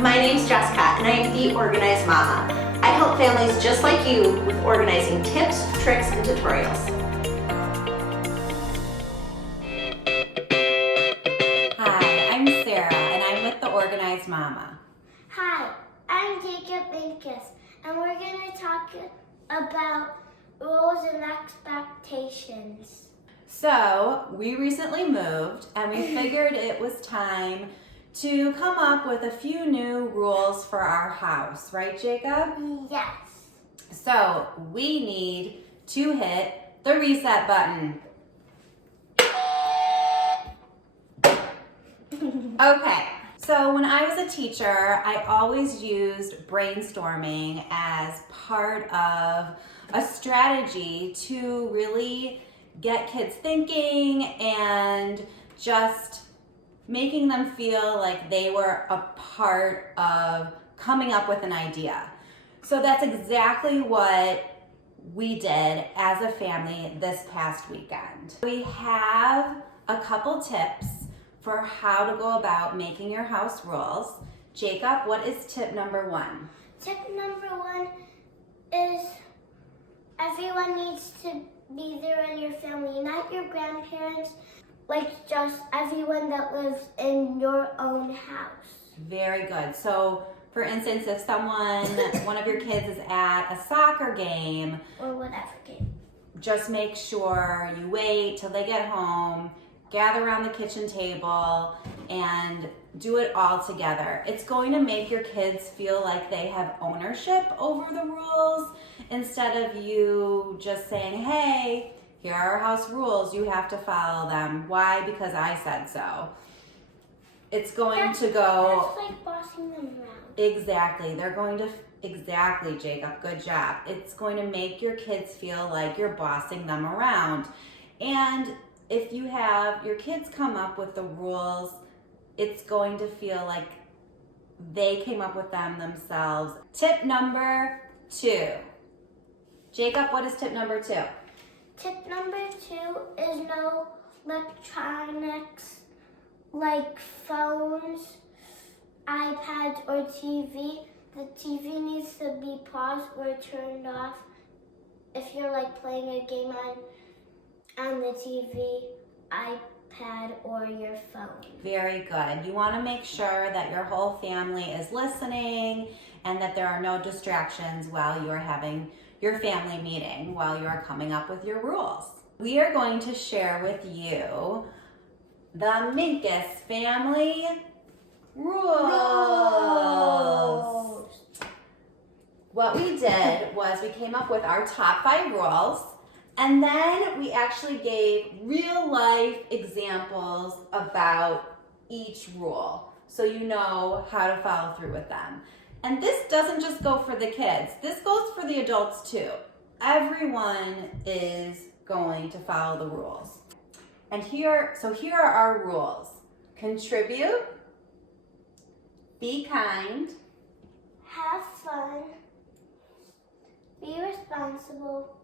My name's Jessica and I am the Organized Mama. I help families just like you with organizing tips, tricks, and tutorials. Hi, I'm Sara and I'm with the Organized Mama. Hi, I'm Sara Minkus and we're going to talk about rules and expectations. So, we recently moved and we figured it was time to come up with a few new rules for our house, right, Jacob? Yes. So, we need to hit the reset button. Okay, so when I was a teacher, I always used brainstorming as part of a strategy to really get kids thinking and just making them feel like they were a part of coming up with an idea. So that's exactly what we did as a family this past weekend. We have a couple tips for how to go about making your house rules. Jacob, what is tip number 1? Tip number 1 is everyone needs to be there in your family, not your grandparents, like just everyone that lives in your own house. Very good. So, for instance, if one of your kids is at a soccer game, or whatever game, just make sure you wait till they get home, gather around the kitchen table, and do it all together. It's going to make your kids feel like they have ownership over the rules instead of you just saying, hey, here are our house rules, you have to follow them. Why? Because I said so. It's going to go... That's like bossing them around. Exactly. Exactly, Jacob. Good job. It's going to make your kids feel like you're bossing them around. And if you have your kids come up with the rules, it's going to feel like they came up with them themselves. Tip number 2. Jacob, what is tip number 2? Tip number 2 is no electronics like phones, iPads, or TV. The TV needs to be paused or turned off if you're like playing a game on the TV, iPad, or your phone. Very good. You want to make sure that your whole family is listening and that there are no distractions while you're having your family meeting, while you're coming up with your rules. We are going to share with you the Minkus family rules. What we did was we came up with our top 5 rules, and then we actually gave real life examples about each rule so you know how to follow through with them. And this doesn't just go for the kids, this goes for the adults too. Everyone is going to follow the rules. And here are our rules. Contribute, be kind, have fun, be responsible,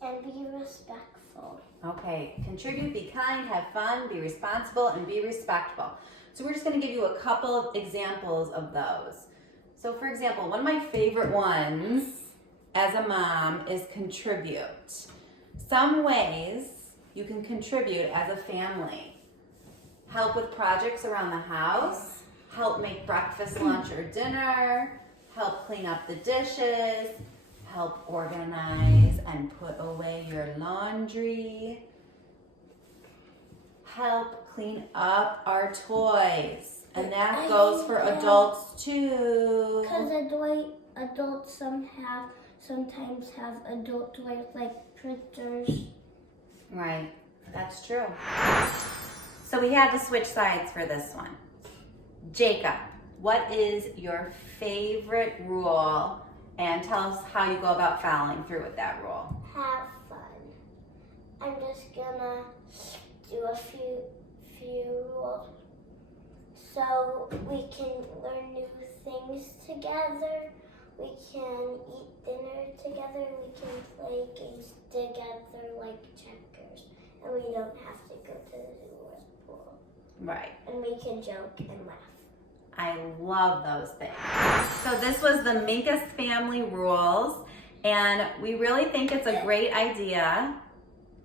and be respectful. Okay, contribute, be kind, have fun, be responsible, and be respectful. So we're just going to give you a couple of examples of those. So for example, one of my favorite ones as a mom is contribute. Some ways you can contribute as a family. Help with projects around the house, help make breakfast, lunch, or dinner, help clean up the dishes, help organize and put away your laundry, help clean up our toys. And that goes for adults too. Because adults sometimes have adult toys like printers. Right, that's true. So we had to switch sides for this one. Jacob, what is your favorite rule? And tell us how you go about following through with that rule. Have fun. I'm just gonna do a few rules so we can learn new things together. We can eat dinner together. We can play games together like checkers. And we don't have to go to the zoo or the pool. Right. And we can joke and laugh. I love those things. So this was the Minkus family rules, and we really think it's a great idea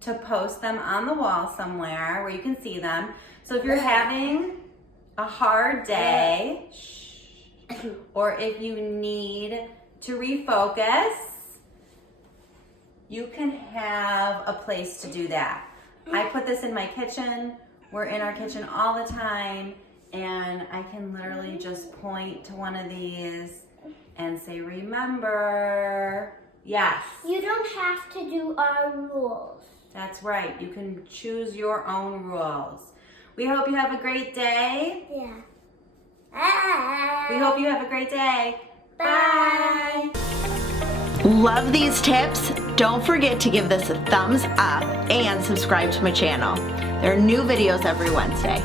to post them on the wall somewhere where you can see them. So if you're having a hard day, or if you need to refocus, you can have a place to do that. I put this in my kitchen. We're in our kitchen all the time, and I can literally just point to one of these and say, remember. Yes. You don't have to do our rules. That's right. You can choose your own rules. We hope you have a great day. Yeah. We hope you have a great day. Bye. Love these tips? Don't forget to give this a thumbs up and subscribe to my channel. There are new videos every Wednesday.